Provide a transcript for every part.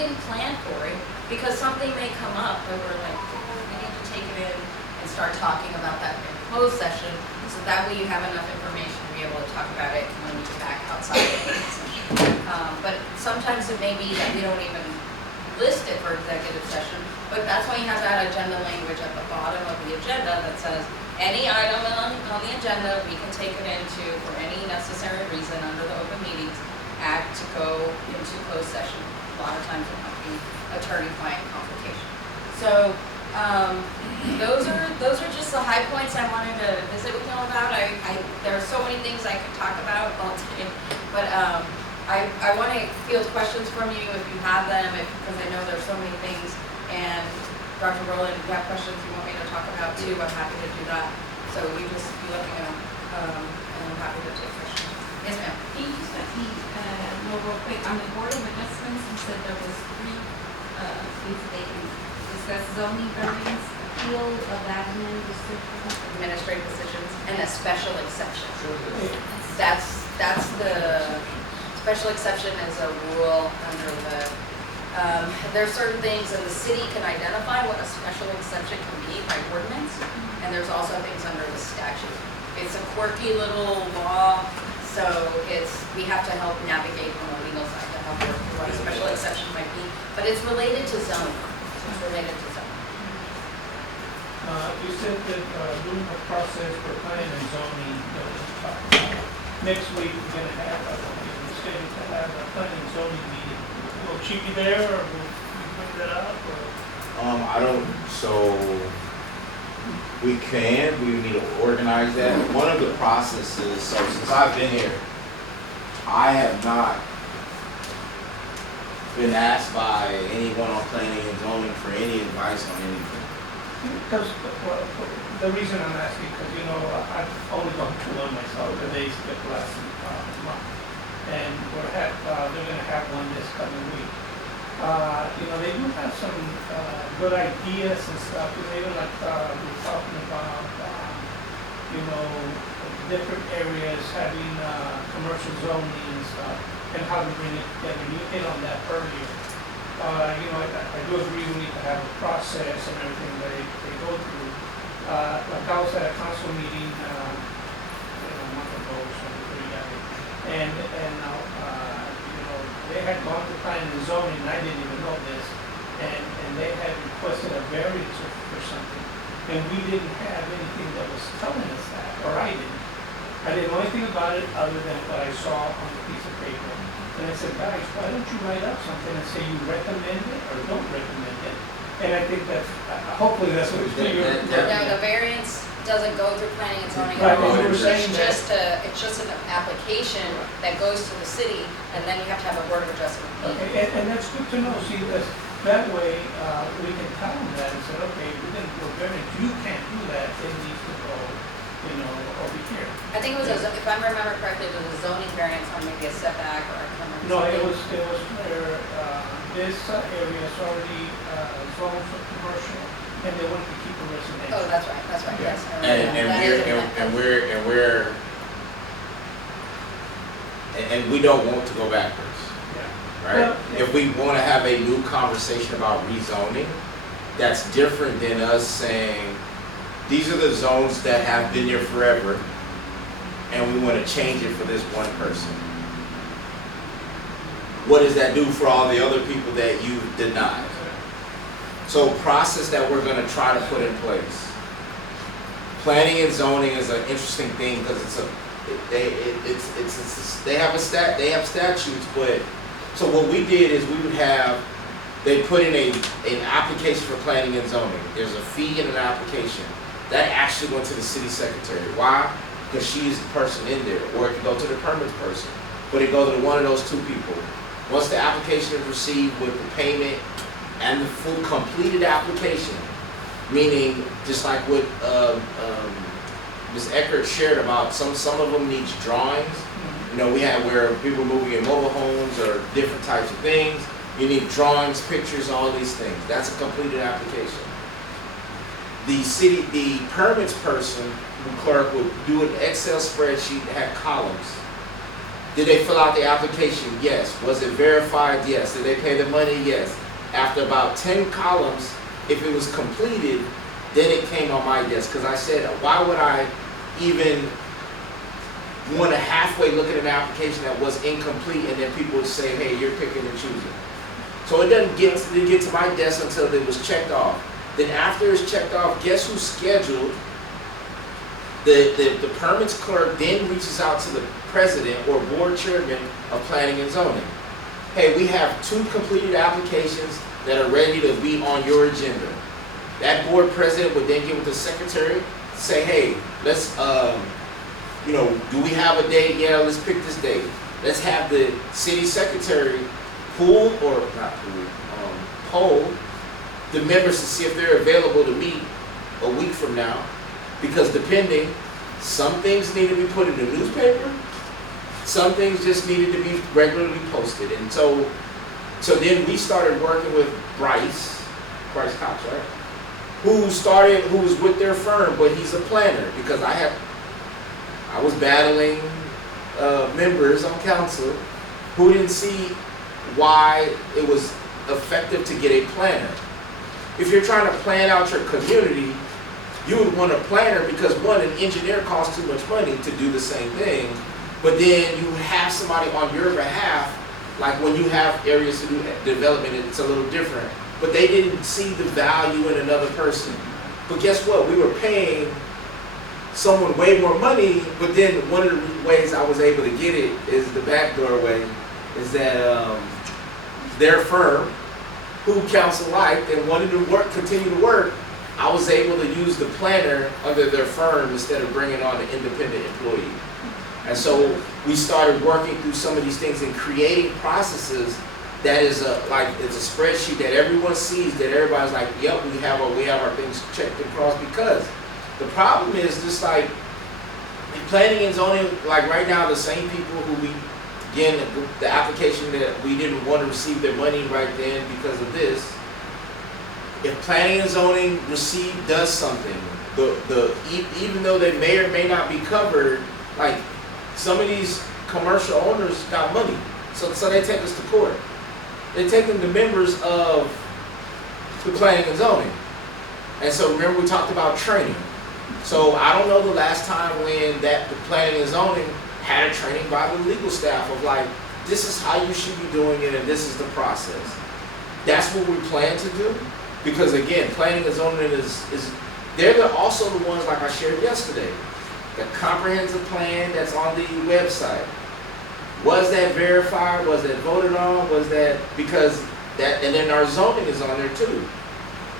didn't plan for it, because something may come up that we're like, oh, we need to take it in and start talking about that in closed session, so that way you have enough information to be able to talk about it when you get back outside of the session. But sometimes it may be that we don't even list it for executive session, but that's why you have that agenda language at the bottom of the agenda that says, any item on the agenda, we can take it into, for any necessary reason under the Open Meetings Act, to go into closed session. A lot of times it might be attorney-client confrontation. So those are just the high points I wanted to visit with you all about. There are so many things I could talk about all day, but I want to field questions from you if you have them, because I know there's so many things. And Dr. Rowland, if you have questions you want me to talk about too, I'm happy to do that. So you just be looking at them, and I'm happy to take questions. Yes, ma'am. Can you just let me know real quick, on the Board of Adjustments, you said there was 3 things that they can discuss: zoning variance, appeal of admin, Administrative decisions, and a special exception. That's the special exception is a rule under the, there are certain things that the city can identify what a special exception can be by ordinance, and there's also things under the statute. It's a quirky little law, so we have to help navigate on the legal side to help work through what a special exception might be, but it's related to zoning. It's related to zoning. You said that doing the process for planning and zoning, next week we're going to have, scheduled to have a planning and zoning meeting. Will Chief be there, or will you bring that up? Or? I don't, so we need to organize that. One of the processes, so since I've been here, I have not been asked by anyone on planning and zoning for any advice on anything. Because, well, the reason I'm asking, because, I've only gone to one myself, the days that last month. And they're going to have one this coming week. They do have some good ideas and stuff. Even like we're talking about, different areas having commercial zoning and stuff, and how to bring it together. You hit on that earlier. I do agree we need to have a process and everything that they go through. Like I was at a council meeting a month ago or something, and they had gone to planning and zoning, and I didn't even know this, and they had requested a variance for something, and we didn't have anything that was telling us that, or I didn't. I didn't know anything about it other than what I saw on the piece of paper. And I said, guys, why don't you write up something and say you recommend it or don't recommend it? And I think that's, hopefully that's what it's doing. No, the variance doesn't go through planning and zoning. Right, but you were saying It's just an application that goes to the city, and then you have to have a board of adjustment. Okay, and that's good to know. See, that way we can tell them that and say, okay, we're going to do a variance. You can't do that. It needs to go, over here. I think it was, if I remember correctly, it was a zoning variance on maybe a setback or a commercial. No, it was where this area is already zoned for commercial, and they wanted to keep it residential. Oh, that's right, yes. I remember that. And we don't want to go backwards, right? Well, if we want to have a new conversation about rezoning, that's different than us saying, these are the zones that have been here forever, and we want to change it for this one person. What does that do for all the other people that you denied? So process that we're going to try to put in place. Planning and zoning is an interesting thing because they have statutes, but so what we did is they put in an application for planning and zoning. There's a fee and an application. That actually went to the city secretary. Why? Because she's the person in there, or it can go to the permit person. But it goes to one of those 2 people. Once the application is received with the payment and the full completed application, meaning just like what Ms. Eckert shared about, some of them need drawings. We have where people are moving in mobile homes or different types of things. You need drawings, pictures, all these things. That's a completed application. The permits person, the clerk, would do an Excel spreadsheet that had columns. Did they fill out the application? Yes. Was it verified? Yes. Did they pay the money? Yes. After about 10 columns, if it was completed, then it came on my desk. Because I said, why would I even want to halfway look at an application that was incomplete and then people would say, hey, you're picking and choosing. So it didn't get to my desk until it was checked off. Then after it's checked off, guess who's scheduled? The permits clerk then reaches out to the president or board chairman of planning and zoning. Hey, we have 2 completed applications that are ready to be on your agenda. That board president would then get with the secretary, say, hey, let's, do we have a date? Yeah, let's pick this date. Let's have the city secretary poll the members to see if they're available to meet a week from now. Because depending, some things need to be put in the newspaper, some things just needed to be regularly posted. And so then we started working with Bryce Cox, right? Who was with their firm, but he's a planner, because I was battling members on council who didn't see why it was effective to get a planner. If you're trying to plan out your community, you would want a planner because, one, an engineer costs too much money to do the same thing, but then you have somebody on your behalf, like when you have areas to do development, it's a little different. But they didn't see the value in another person. But guess what? We were paying someone way more money, but then one of the ways I was able to get it is the backdoor way, is that their firm, who council liked and wanted to continue to work, I was able to use the planner under their firm instead of bringing on an independent employee. And so we started working through some of these things and creating processes that is it's a spreadsheet that everyone sees, that everybody's like, yep, we have our things checked and crossed. Because the problem is just like planning and zoning, like right now, the same people who again, the application that we didn't want to receive their money right then because of this. If planning and zoning does something, even though they may or may not be covered, like some of these commercial owners got money, so they take us to court. They take them to members of the planning and zoning. And so remember we talked about training. So I don't know the last time when the planning and zoning had a training by the legal staff of like, this is how you should be doing it and this is the process. That's what we plan to do. Because again, planning and zoning they're also the ones, like I shared yesterday, the comprehensive plan that's on the website. Was that verified? Was that voted on? Because and then our zoning is on there too.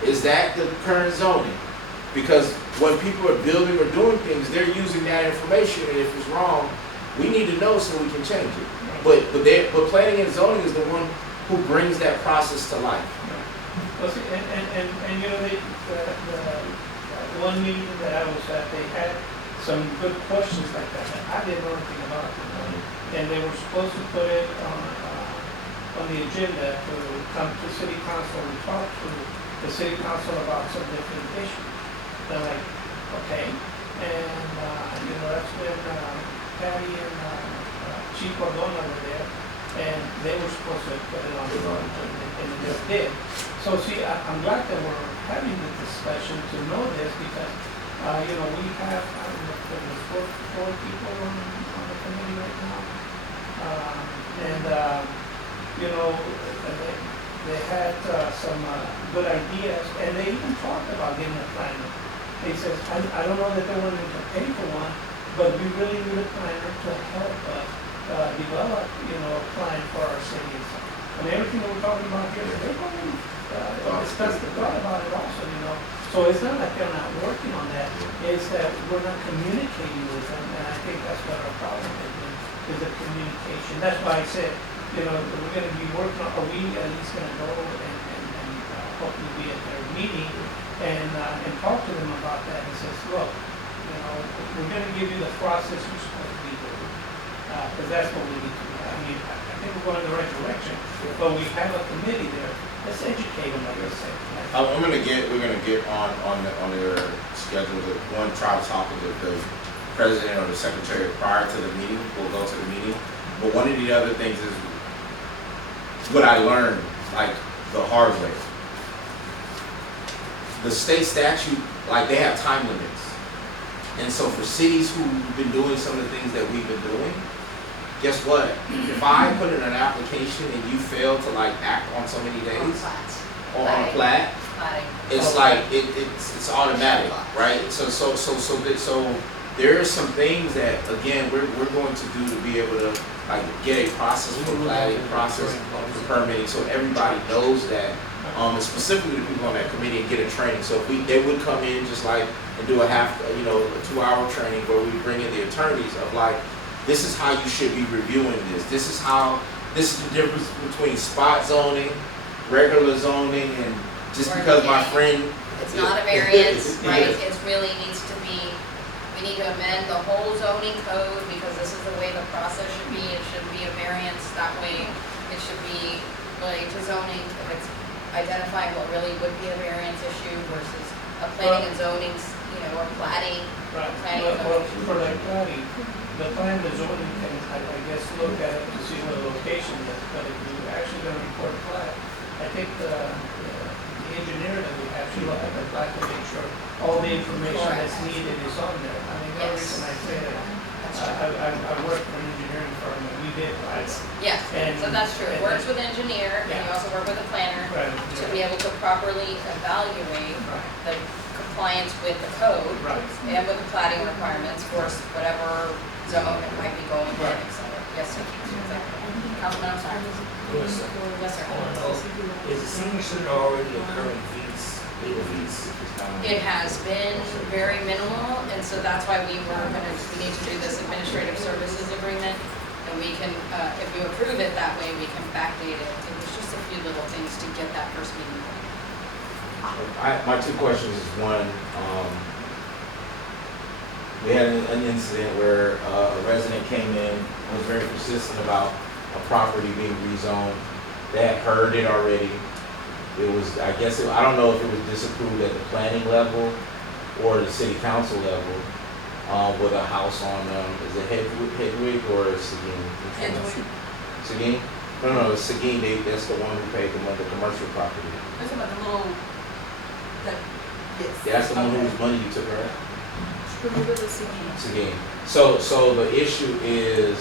Is that the current zoning? Because when people are building or doing things, they're using that information, and if it's wrong, we need to know so we can change it. But planning and zoning is the one who brings that process to life. Well, see, and the one meeting that I was at, they had some good questions like that. I didn't know anything about it, and they were supposed to put it on the agenda to come to city council and talk to the city council about some different issues. They're like, okay, and that's when Patty and Chief Cordona were there, and they were supposed to put it on the agenda, and they just did. So see, I'm glad that we're having the discussion to know this, because we have, I don't know, there's four people on the committee right now, they had some good ideas, and they even talked about getting a planner. They said, I don't know that they wanted to pay for one, but we really need a planner to help us develop, a plan for our cities. And everything that we're talking about here, they've already discussed the thought about it also, So it's not like they're not working on that, it's that we're not communicating with them, and I think that's what our problem is the communication. That's why I said, we're gonna be working on, are we at least gonna go and hopefully be at their meeting and talk to them about that and says, look, we're gonna give you the process you're supposed to be doing, because that's what we need to do. I think we're going in the right direction, but we have a committee there. Let's educate them, like I said. We're gonna get on their schedule to try to talk with the president or the secretary prior to the meeting. We'll go to the meeting But one of the other things is what I learned, like the hard way. The state statute, like they have time limits. And so for cities who've been doing some of the things that we've been doing, guess what? If I put in an application and you fail to like act on so many On days, plats. or on a plat, Platting. it's like it's automatic, right? So there are some things that again we're going to do to be able to like get a process for platting, process for permitting, so everybody knows that. And specifically the people on that committee and get a training. So if they would come in just like and do a 2-hour training where we bring in the attorneys of like, this is how you should be reviewing this. This is the difference between spot zoning, regular zoning, and just because my friend. It's not a variance, right? It really needs to be, we need to amend the whole zoning code because this is the way the process should be. It shouldn't be a variance that way. It should be related to zoning. If it's identifying what really would be a variance issue versus a planning and zoning, or platting. Right, Planning and well, zoning. for like planning, the plan, the zoning can, I guess, look at it to see what the location is, but if you're actually gonna report a plat, I think the engineer that we have should look at the plat to make sure all the information that's needed is on there. I mean, the only reason I say that, I worked for an engineering firm and we did plats. Yes, so that's true. It and- works with the engineer, and you also work with the planner Right, to yeah. be able to properly evaluate the compliance with the code Right. and with the platting requirements for whatever zone it might be going in, Right. et cetera. Yes, sir. Councilman, I'm sorry. Yes, Yes, sir. I want to know, is the senior center already incurring fees, legal fees? It has been very minimal, and so that's why we need to do this administrative services agreement. And we can, if you approve it that way, we can backdate it. It was just a few little things to get that first meeting going. My two questions is one, we had an incident where a resident came in and was very persistent about a property being rezoned. They had heard it already. It was, I don't know if it was disapproved at the planning level or the city council level, with a house on, is it Hedwig or Seguin? Hedwig. Seguin? No, it's Seguin, that's the one who paid the commercial property. That's about the little, yes. That's the one whose money you took, right? Remember the singing. Seguin. So the issue is,